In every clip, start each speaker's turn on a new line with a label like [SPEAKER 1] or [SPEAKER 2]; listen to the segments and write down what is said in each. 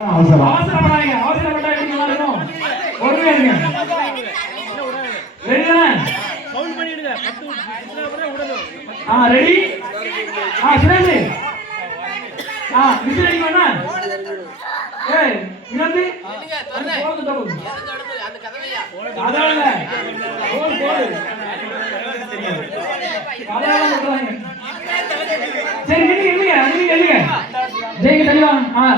[SPEAKER 1] அவசரம்.
[SPEAKER 2] அவசரப்படாதீங்க. அவசரப்பட்டா எப்படி நல்லா இருக்கும்? இருங்க ரெடி தானே
[SPEAKER 3] கவுண்ட் பண்ணிடுங்க அப்புறம்
[SPEAKER 2] ஆ ரெடி? ஆ சுரேஷ் ஆ விசில் அண்ணா ஏய் இனந்து போடு தப்பு. அதான் இல்ல போடு போடு சரி ஜெயிக்க தெளிவா ஆ.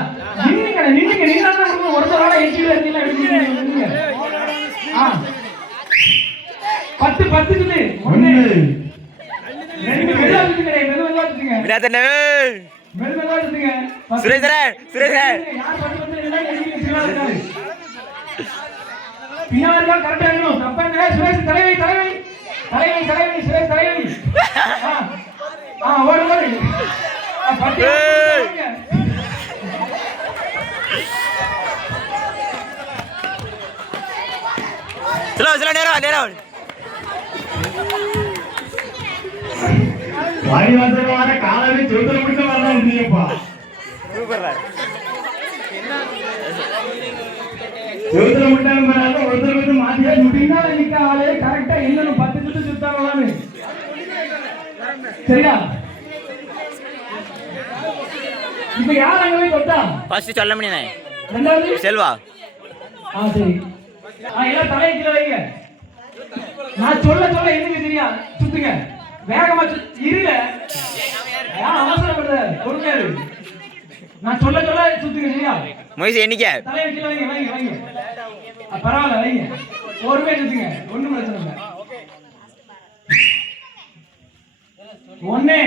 [SPEAKER 2] பத்து பத்து சொல்லு ஒண்ணு. ரெண்டு மெதுவா சுத்துங்க மெதுவா
[SPEAKER 4] வினாத்தண்ணே
[SPEAKER 2] மெது மெதுவா சுத்துங்க பத்து.
[SPEAKER 4] சுரேஷரே சுரேஷரே
[SPEAKER 2] யார் பத்து பத்து இருந்தாலும் எதுக்கு சிவா இருக்காரு பின்னா இருக்கா கரெக்டா இருக்கணும். தப்பா என்ன சுரேஷ் தலைவை தலைவை. தலைவை தலைவை சுரேஷ் தலைவை. ஆ ஆ ஓடு ஓடு. ஆ, பத்து
[SPEAKER 4] ஏய்.
[SPEAKER 2] ஓடுங்க.
[SPEAKER 4] சொல்ல சொல்ல நேரம் நேரம்.
[SPEAKER 1] வர காலவே சொல்ற மட்டும் வரலாம்
[SPEAKER 4] சொல்ல
[SPEAKER 2] ரெண்டாவது?
[SPEAKER 4] செல்வா.
[SPEAKER 2] ஆ சரி. ஆ எல்லாம் தலையை கீழே வைங்க. நான் சொல்ல சொல்ல எதுக்கு தெரியா சுத்துங்க. வேகமா இருல அவசரப்படுற? பொறுமையா இரு நான் சொல்ல சொல்ல சுத்துங்க சரியா
[SPEAKER 4] மொய்ஸ் எண்ணிக்க.
[SPEAKER 2] தலையை கீழே வைங்க வைங்க வைங்க. பரவாயில்ல வைங்க. பொறுமையா சுத்துங்க ஒண்ணும் பிரச்சனை இல்லை. ஒண்ணு.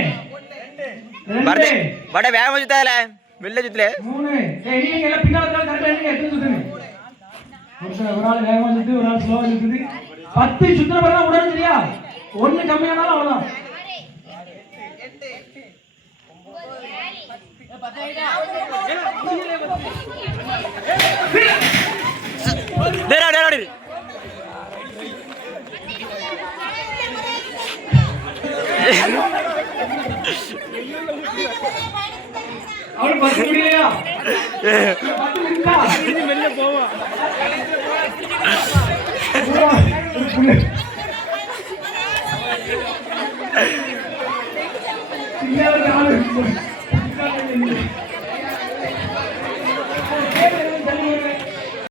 [SPEAKER 4] வரது
[SPEAKER 2] ரெண்டு
[SPEAKER 4] வட வேகமா சுத்தாதல சுத்தல
[SPEAKER 2] மூணு. ஏய் நீங்க எல்லாம் பின்னால இருக்காங்க கரெக்டா நீங்க எத்தனை சுத்துங்க. ஒருத்தர் ஒரு ஆள் வேகமா சுத்து ஒரு ஆள் ஸ்லோவா சுத்துது. பத்து சுத்துற பிறகு உடனே சரியா? ஒண்ணு கம்மியானாலும் பத்து முடியலையா பத்து முடிஞ்சா
[SPEAKER 3] வெளில போவோம்
[SPEAKER 2] சின்ன ஆளு